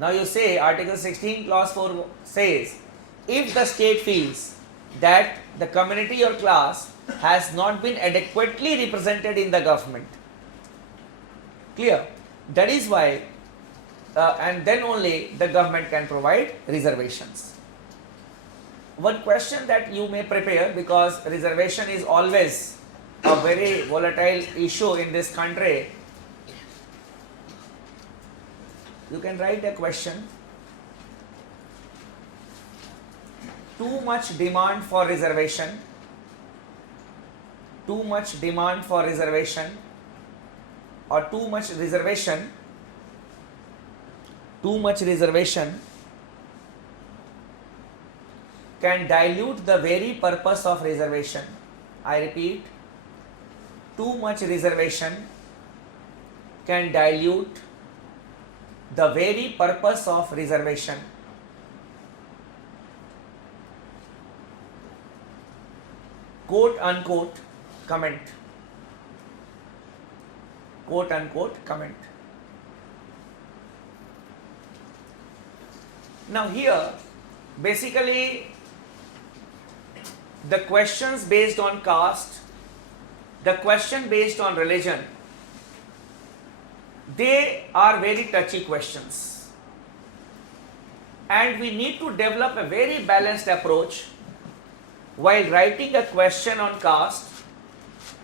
Now you say Article 16 clause 4 says, if the state feels that the community or class has not been adequately represented in the government, clear, that is why and then only the government can provide reservations. One question that you may prepare, because reservation is always a very volatile issue in this country, you can write a question: too much demand for reservation, too much demand for reservation, or too much reservation can dilute the very purpose of reservation. I repeat, too much reservation can dilute the very purpose of reservation. Quote unquote comment. Quote unquote comment. Now here, basically, the questions based on caste, the question based on religion, they are very touchy questions, and we need to develop a very balanced approach while writing a question on caste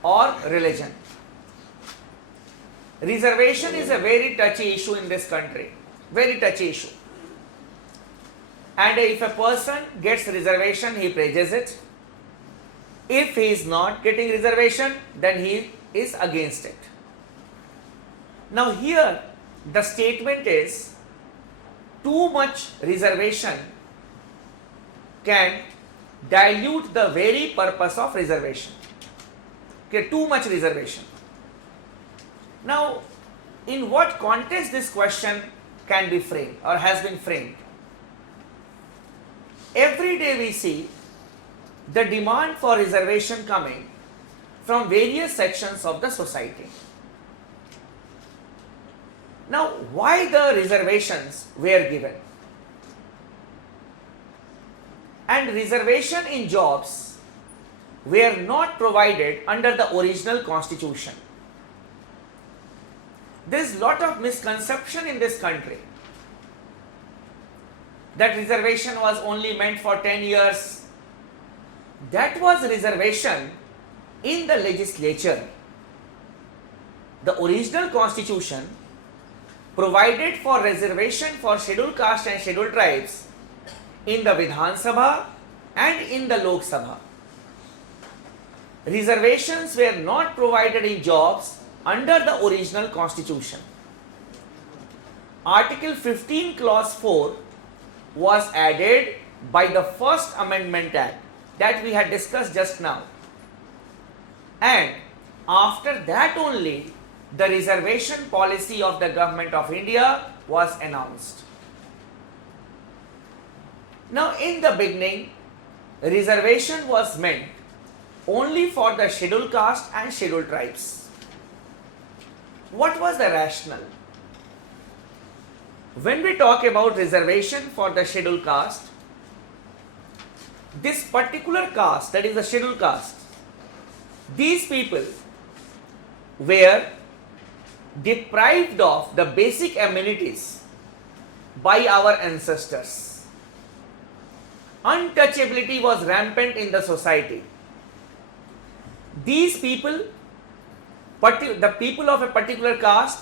or religion. Reservation is a very touchy issue in this country, very touchy issue. And if a person gets reservation, he praises it. If he is not getting reservation, then he is against it. Now here the statement is, too much reservation can dilute the very purpose of reservation. Okay, too much reservation. Now, in what context this question can be framed or has been framed? Every day we see the demand for reservation coming from various sections of the society. Now, why the reservations were given? And reservation in jobs were not provided under the original constitution. There is lot of misconception in this country that reservation was only meant for 10 years. That was reservation in the legislature. The original constitution provided for reservation for scheduled caste and scheduled tribes in the Vidhan Sabha and in the Lok Sabha. Reservations were not provided in jobs under the original constitution. Article 15 clause 4 was added by the first amendment act that we had discussed just now, and after that only the reservation policy of the government of India was announced. Now in the beginning, reservation was meant only for the scheduled caste and scheduled tribes. What was the rationale? When we talk about reservation for the scheduled caste, this particular caste, that is the scheduled caste, these people were deprived of the basic amenities by our ancestors. Untouchability was rampant in the society. These people, the people of a particular caste,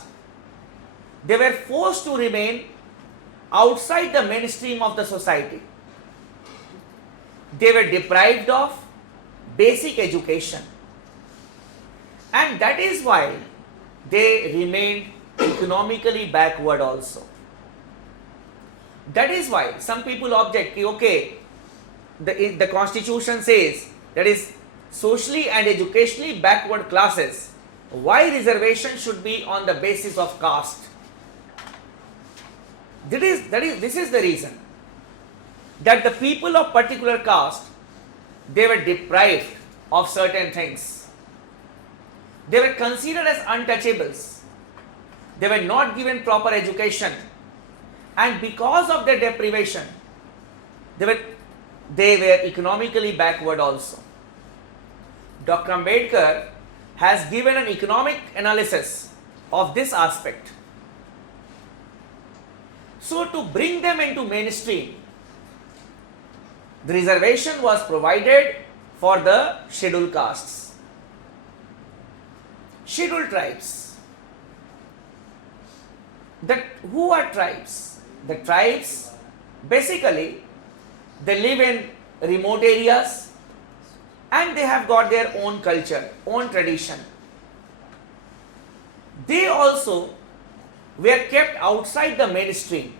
they were forced to remain outside the mainstream of the society. They were deprived of basic education, and that is why they remained economically backward also. That is why some people object, okay, the constitution says that is socially and educationally backward classes, why reservation should be on the basis of caste? This is the reason that the people of particular caste, they were deprived of certain things. They were considered as untouchables. They were not given proper education. and because of their deprivation, they were economically backward also. Dr. Ambedkar has given an economic analysis of this aspect. So to bring them into mainstream, the reservation was provided for the scheduled castes, scheduled tribes. Who are tribes? The tribes, basically, they live in remote areas and they have got their own culture, own tradition. They also were kept outside the mainstream.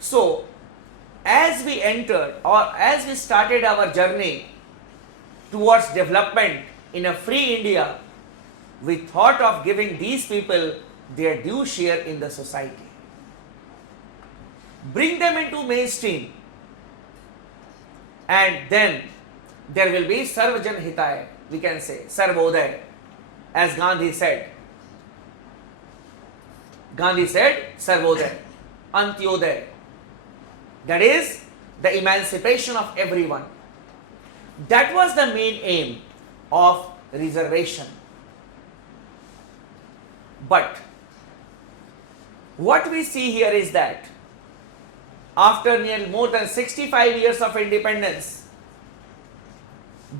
So, as we entered or as we started our journey towards development in a free India, we thought of giving these people their due share in the society. Bring them into mainstream, and then there will be Sarvajan Hitaya, we can say, Sarvodaya, as Gandhi said. Gandhi said Sarvodaya, Antyodaya. That is the emancipation of everyone. That was the main aim of reservation. But what we see here is that after nearly more than 65 years of independence,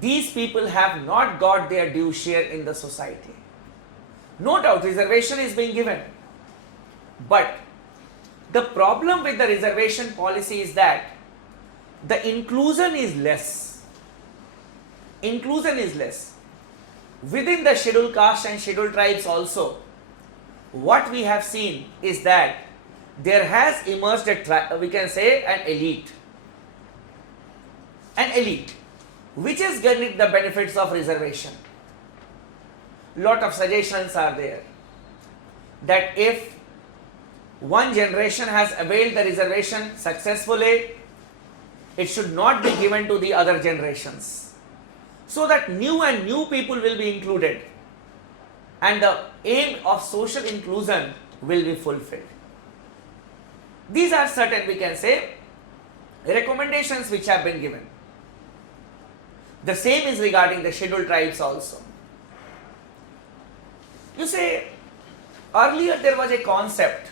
these people have not got their due share in the society. No doubt reservation is being given, but the problem with the reservation policy is that the inclusion is less. Inclusion is less. Within the scheduled caste and scheduled tribes also, what we have seen is that there has emerged we can say an elite. An elite which is getting the benefits of reservation. Lot of suggestions are there that if one generation has availed the reservation successfully, it should not be given to the other generations, so that new people will be included and the aim of social inclusion will be fulfilled. These are certain, we can say, recommendations which have been given. The same is regarding the scheduled tribes also. You say, earlier there was a concept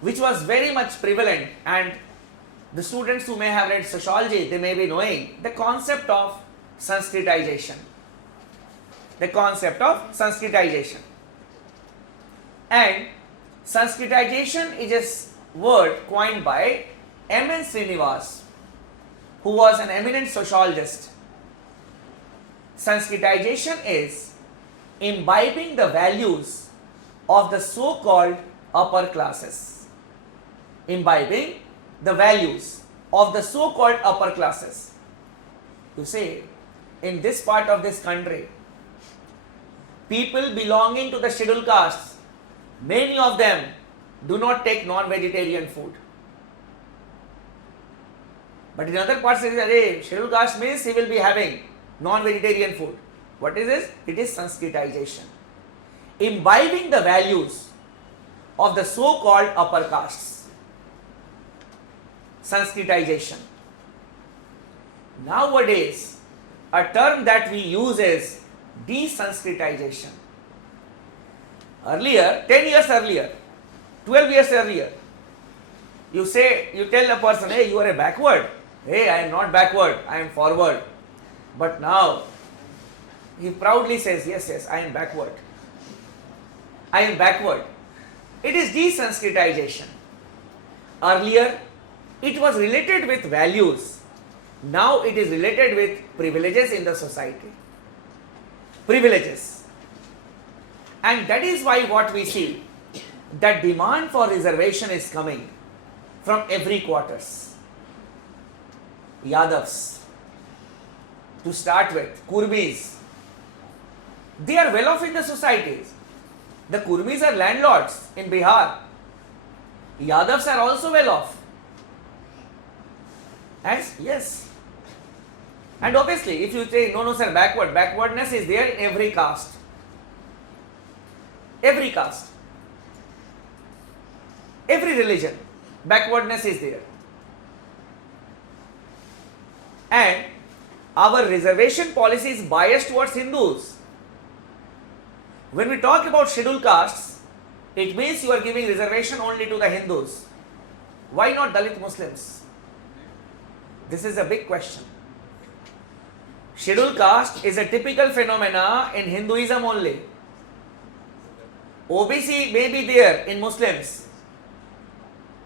which was very much prevalent, and the students who may have read sociology, they may be knowing the concept of Sanskritization. The concept of Sanskritization. And Sanskritization is a word coined by M.N. Srinivas, who was an eminent sociologist. Sanskritization is imbibing the values of the so-called upper classes. Imbibing the values of the so-called upper classes. You see, in this part of this country, people belonging to the scheduled castes, many of them do not take non-vegetarian food. But in other parts, it is scheduled caste means he will be having non-vegetarian food. What is this? It is Sanskritization. Imbibing the values of the so-called upper castes. Sanskritization. Nowadays, a term that we use is desanskritization. Earlier, 10 years earlier, 12 years earlier, you tell a person, hey, you are a backward. Hey, I am not backward, I am forward. But now, he proudly says, yes, I am backward. I am backward. It is desanskritization. Earlier, it was related with values. Now it is related with privileges in the society. Privileges. And that is why what we see, that demand for reservation is coming from every quarters. Yadavs, to start with, Kurmis, they are well off in the societies. The Kurmis are landlords in Bihar. Yadavs are also well off. Yes. And obviously, if you say, no sir, backwardness is there in every caste. Every caste. Every religion, backwardness is there. And our reservation policy is biased towards Hindus. When we talk about scheduled castes, it means you are giving reservation only to the Hindus. Why not Dalit Muslims? This is a big question. Scheduled caste is a typical phenomena in Hinduism only. OBC may be there in Muslims,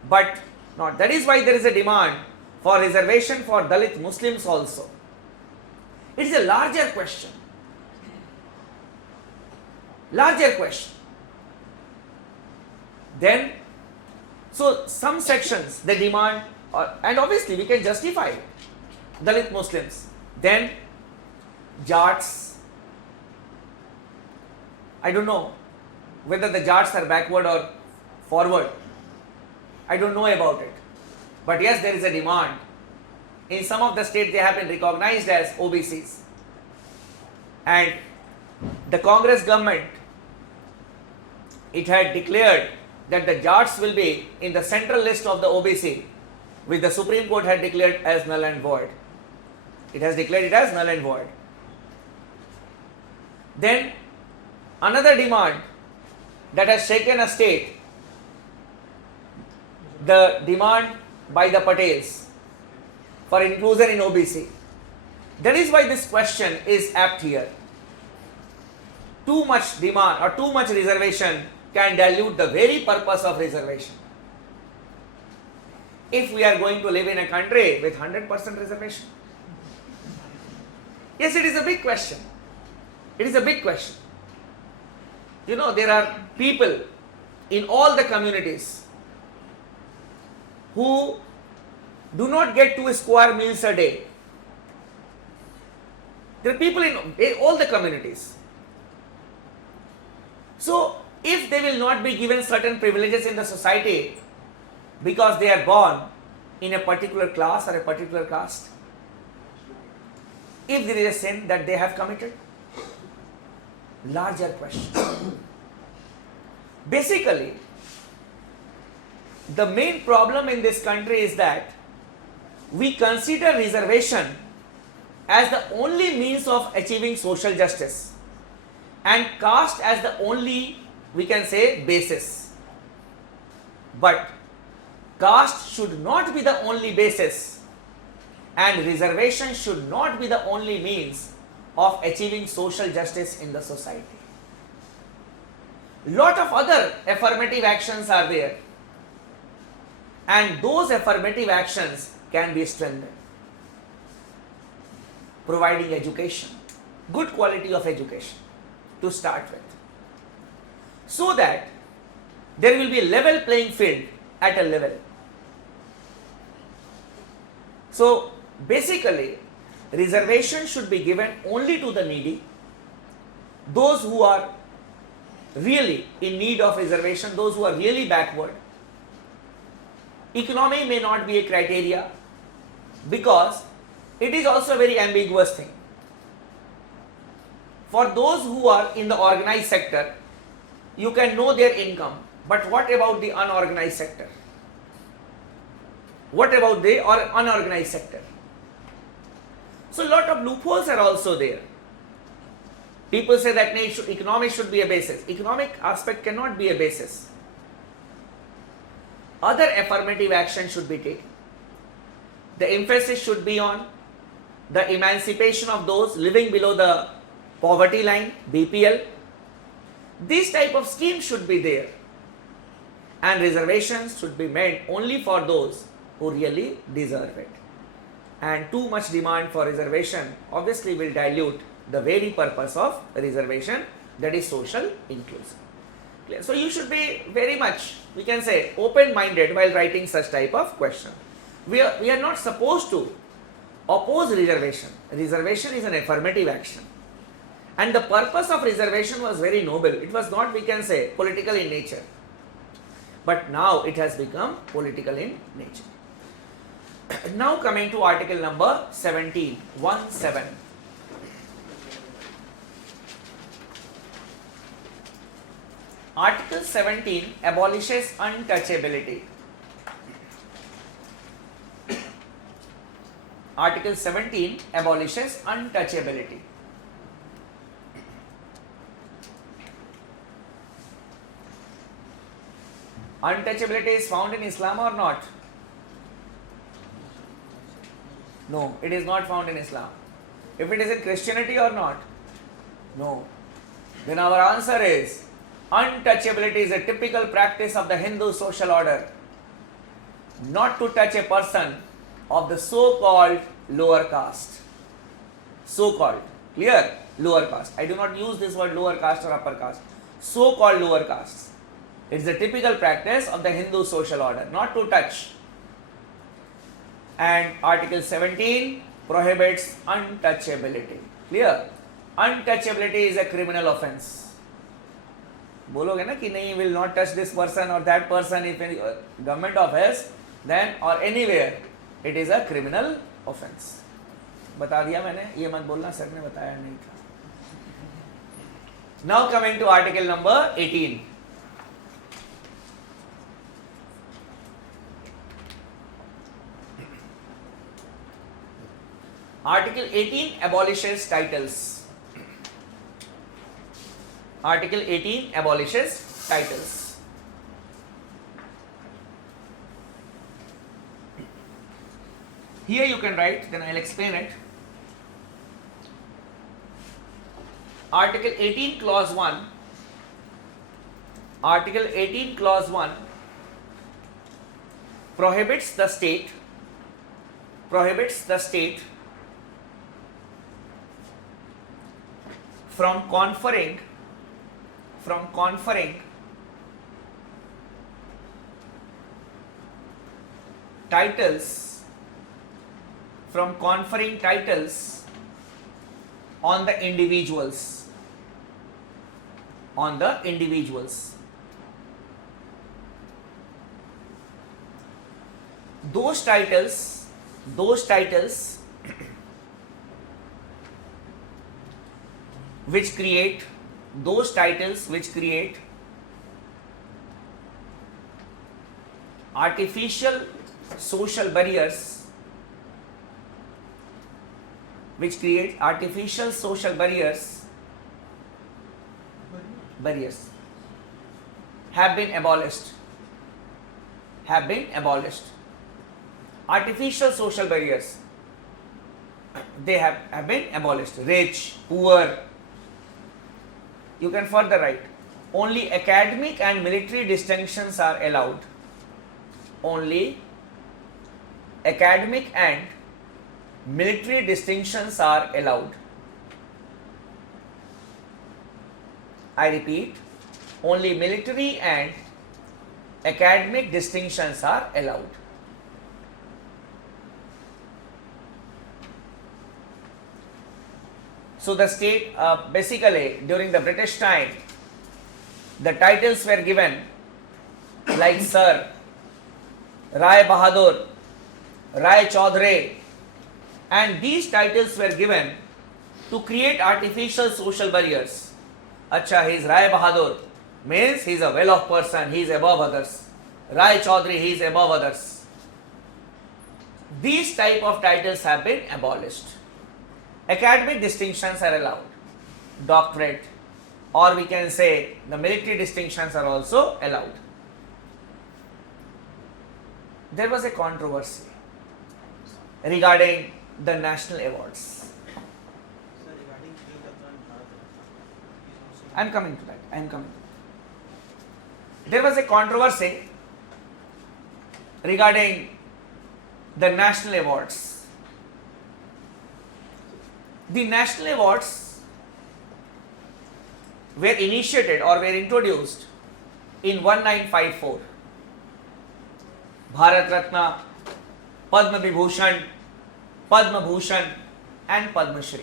but not. That is why there is a demand for reservation for Dalit Muslims also. It is a larger question. Larger question. Then, so some sections they demand, and obviously we can justify it, Dalit Muslims. Then Jats. I don't know whether the Jats are backward or forward. I don't know about it. But yes, there is a demand. In some of the states they have been recognized as OBCs. And the Congress government, it had declared that the Jats will be in the central list of the OBC, which the Supreme Court had declared as null and void. It has declared it as null and void. Then another demand that has shaken a state, the demand by the Patels for inclusion in OBC. That is why this question is apt here. Too much demand or too much reservation can dilute the very purpose of reservation. If we are going to live in a country with 100% reservation. Yes, it is a big question. It is a big question. You know, there are people in all the communities who do not get 2 square meals a day. There are people in all the communities. So, if they will not be given certain privileges in the society because they are born in a particular class or a particular caste, if there is a sin that they have committed, larger question. Basically, the main problem in this country is that we consider reservation as the only means of achieving social justice and caste as the only, we can say, basis. But caste should not be the only basis and reservation should not be the only means of achieving social justice in the society. Lot of other affirmative actions are there, and those affirmative actions can be strengthened. Providing education, good quality of education to start with, so that there will be a level playing field at a level. So basically, reservation should be given only to the needy, those who are really in need of reservation, those who are really backward. Economy may not be a criteria because it is also a very ambiguous thing. For those who are in the organized sector, you can know their income, but what about the unorganized sector? What about the unorganized sector? So a lot of loopholes are also there. People say that economics should be a basis. Economic aspect cannot be a basis. Other affirmative action should be taken. The emphasis should be on the emancipation of those living below the poverty line, BPL. These type of schemes should be there. And reservations should be made only for those who really deserve it. And too much demand for reservation obviously will dilute the very purpose of reservation, that is social inclusion. Clear? So you should be very much, we can say, open-minded while writing such type of question. We are not supposed to oppose reservation. Reservation is an affirmative action. And the purpose of reservation was very noble. It was not, we can say, political in nature. But now it has become political in nature. Now coming to article number 17, 1-7. Article 17 abolishes untouchability. Article 17 abolishes untouchability. Untouchability is found in Islam or not? No, it is not found in Islam. If it is in Christianity or not? No. Then our answer is untouchability is a typical practice of the Hindu social order. Not to touch a person of the so-called lower caste. So-called. Clear? Lower caste. I do not use this word lower caste or upper caste. So-called lower castes. It is a typical practice of the Hindu social order. Not to touch. And Article 17 prohibits untouchability. Clear? Untouchability is a criminal offence. बोलोगे ना कि नहीं, will not touch this person or that person if any government office, then or anywhere, it is a criminal offence. बता दिया मैंने, ये मत बोलना सर ने बताया नहीं था. Now coming to article number 18. Article 18 abolishes titles. Article 18 abolishes titles. Here you can write, then I will explain it. Article 18 clause 1. Article 18 clause 1 prohibits the state from conferring titles on the individuals. Those titles which create artificial social barriers, have been abolished. Artificial social barriers, they have been abolished. Rich, poor. You can further write, only academic and military distinctions are allowed. Only academic and military distinctions are allowed. I repeat, only military and academic distinctions are allowed. So the state, basically during the British time, the titles were given like Sir, Rai Bahadur, Rai Chaudhary, and these titles were given to create artificial social barriers. Acha, he is Rai Bahadur, means he is a well-off person, he is above others. Rai Chaudhary, he is above others. These type of titles have been abolished. Academic distinctions are allowed, doctorate, or we can say the military distinctions are also allowed. There was a controversy regarding the national awards. I am coming to that. There was a controversy regarding the national awards. The national awards were initiated or were introduced in 1954. Bharat Ratna, Padma Vibhushan, Padma Bhushan and Padma Shri.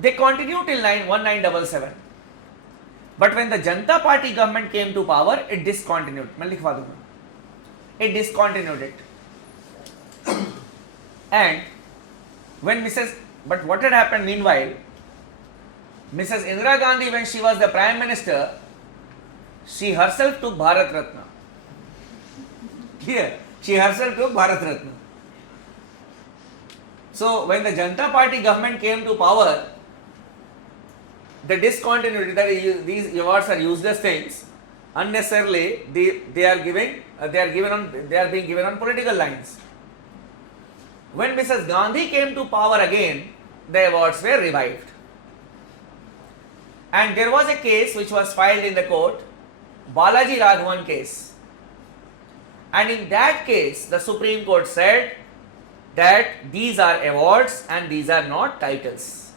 They continued till 1977. But when the Janata Party government came to power, it discontinued. It discontinued it. And when but what had happened meanwhile? Mrs. Indira Gandhi, when she was the Prime Minister, she herself took Bharat Ratna. Here, she herself took Bharat Ratna. So, when the Janata Party government came to power, the discontinuity, that these awards are useless things, unnecessarily they are being given on political lines. When Mrs. Gandhi came to power again, the awards were revived. And there was a case which was filed in the court, Balaji Raghavan case. And in that case, the Supreme Court said that these are awards and these are not titles.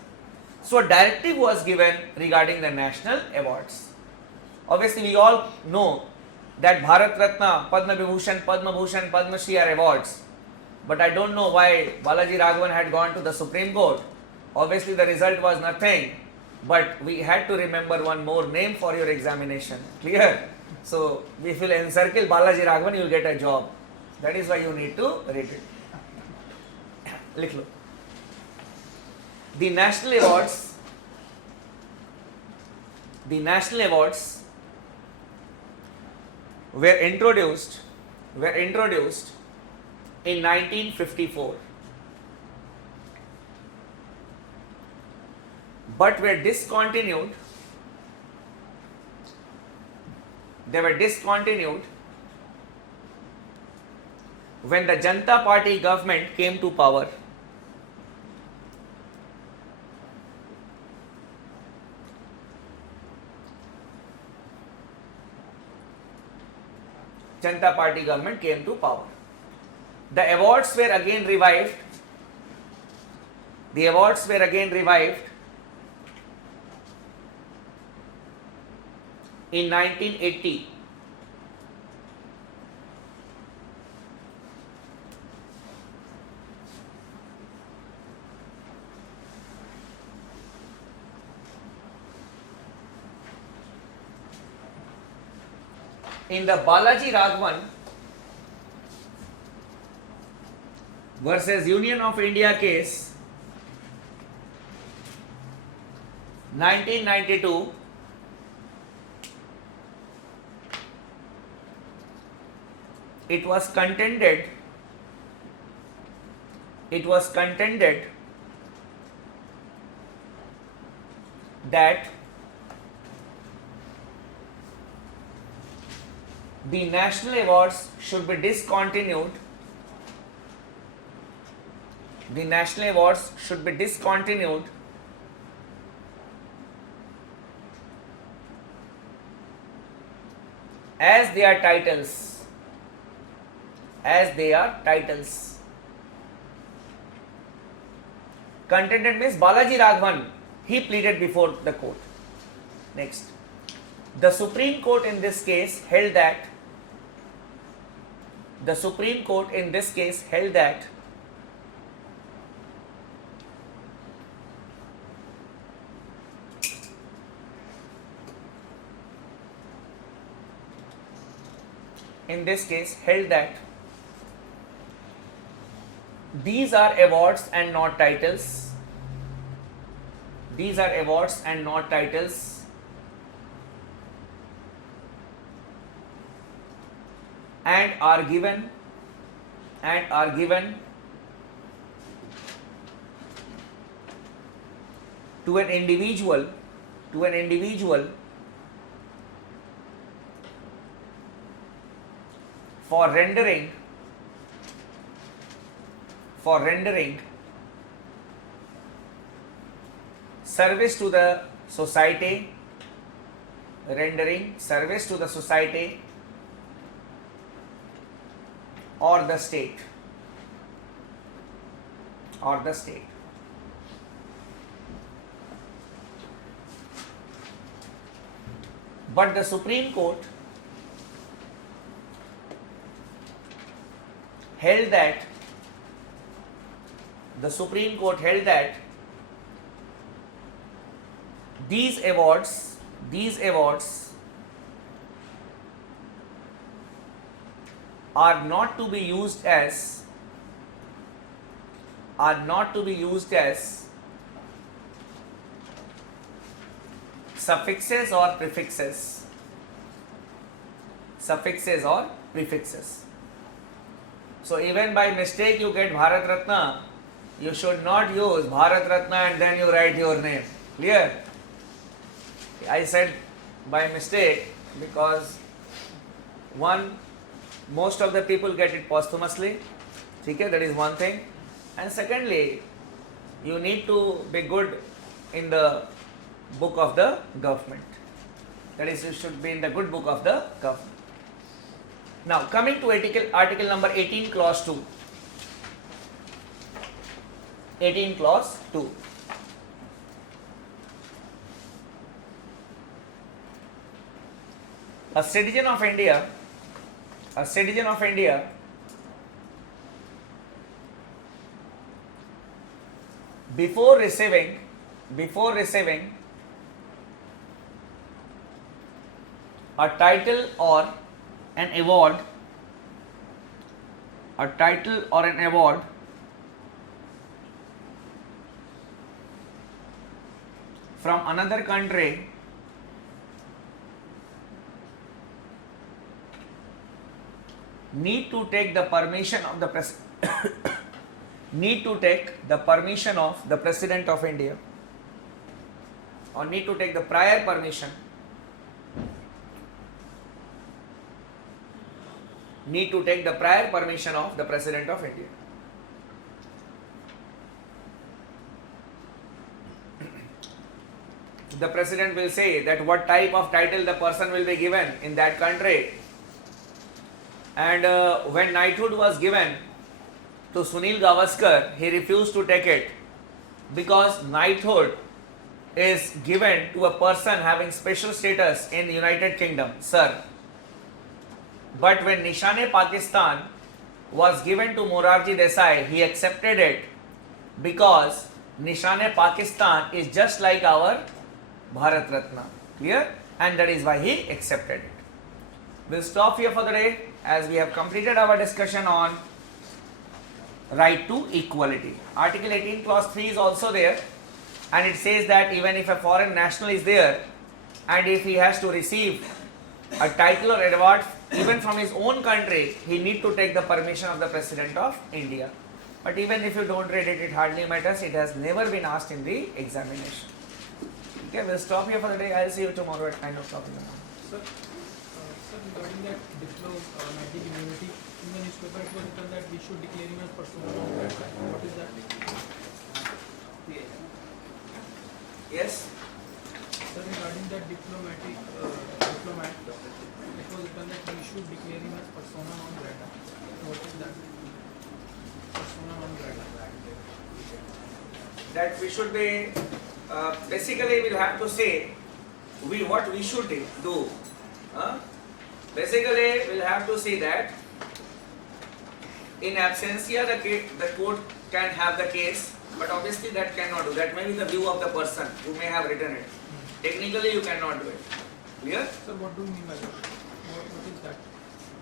So a directive was given regarding the national awards. Obviously, we all know that Bharat Ratna, Padma Vibhushan, Padma Bhushan, Padma Shri are awards. But I don't know why Balaji Raghavan had gone to the Supreme Court. Obviously, the result was nothing. But we had to remember one more name for your examination. Clear? So, if you encircle Balaji Raghavan, you will get a job. That is why you need to read it. Likh lo. The national awards were introduced in 1954, but were discontinued. They were discontinued when the Janata Party government came to power. Janata Party government came to power. The awards were again revived. The awards were again revived in 1980. In the Balaji Raghavan versus Union of India case, 1992, it was contended that the national awards should be discontinued. The national awards should be discontinued as they are titles. As they are titles. Contended means Balaji Raghavan, he pleaded before the court. Next. The Supreme Court in this case held that these are awards and not titles. These are awards and not titles. And are given to an individual for rendering service to the society, or the state. But the Supreme Court held that these awards are not to be used as suffixes or prefixes. Suffixes or prefixes. So even by mistake you get Bharat Ratna, you should not use Bharat Ratna and then you write your name. Clear? I said by mistake because most of the people get it posthumously. Okay, that is one thing. And secondly, you need to be good in the book of the government. That is, you should be in the good book of the government. Now, coming to article number 18, clause 2. 18, clause 2. A citizen of India before receiving a title or an award from another country need to take the permission of the President of India, or need to take the prior permission of the President of India. The President will say that what type of title the person will be given in that country. And when knighthood was given to Sunil Gavaskar, he refused to take it because knighthood is given to a person having special status in the United Kingdom, sir. But when Nishan-e-Pakistan was given to Morarji Desai, he accepted it because Nishan-e-Pakistan is just like our Bharat Ratna. Clear? And that is why he accepted it. We'll stop here for the day as we have completed our discussion on right to equality. Article 18 clause 3 is also there, and it says that even if a foreign national is there and if he has to receive a title or award even from his own country, he need to take the permission of the President of India. But even if you don't read it, it hardly matters. It has never been asked in the examination. Okay, we'll stop here for the day. I'll see you tomorrow at 9 o'clock in the morning. Sir, regarding that diplomatic immunity, in the newspaper it was written that we should declare him as persona non grata. What is that? Yes? Sir, regarding that diplomat, it was written that we should declare him as persona non grata. What is that? Persona non grata. That we should be, basically we'll have to say what we should do. Basically, we'll have to see that in absentia the court can have the case, but obviously that cannot do. That may be the view of the person who may have written it. Technically, you cannot do it. Clear? Sir, what do you mean by that? What is that?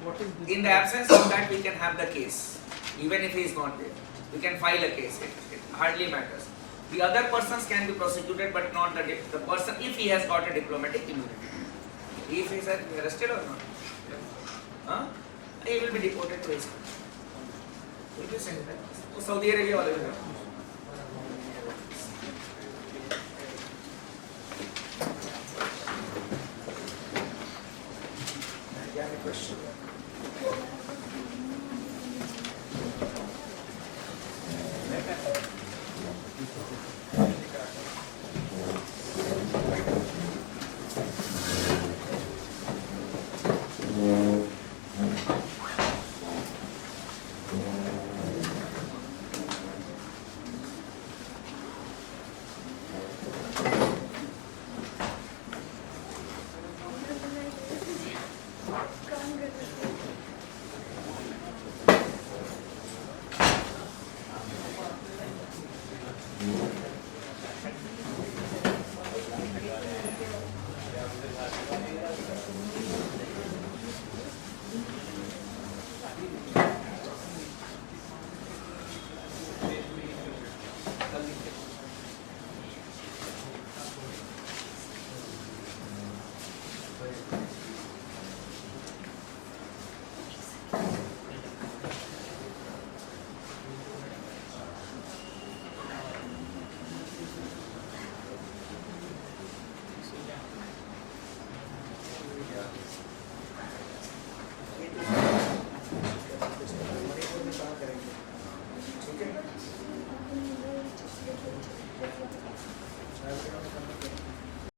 What is this? In the absence of that, we can have the case, even if he is not there. We can file a case. It hardly matters. The other persons can be prosecuted, but not the person if he has got a diplomatic immunity. If he is arrested or not. He will be deported to his country. He will be sent back. Saudi Arabia wale will have. Question.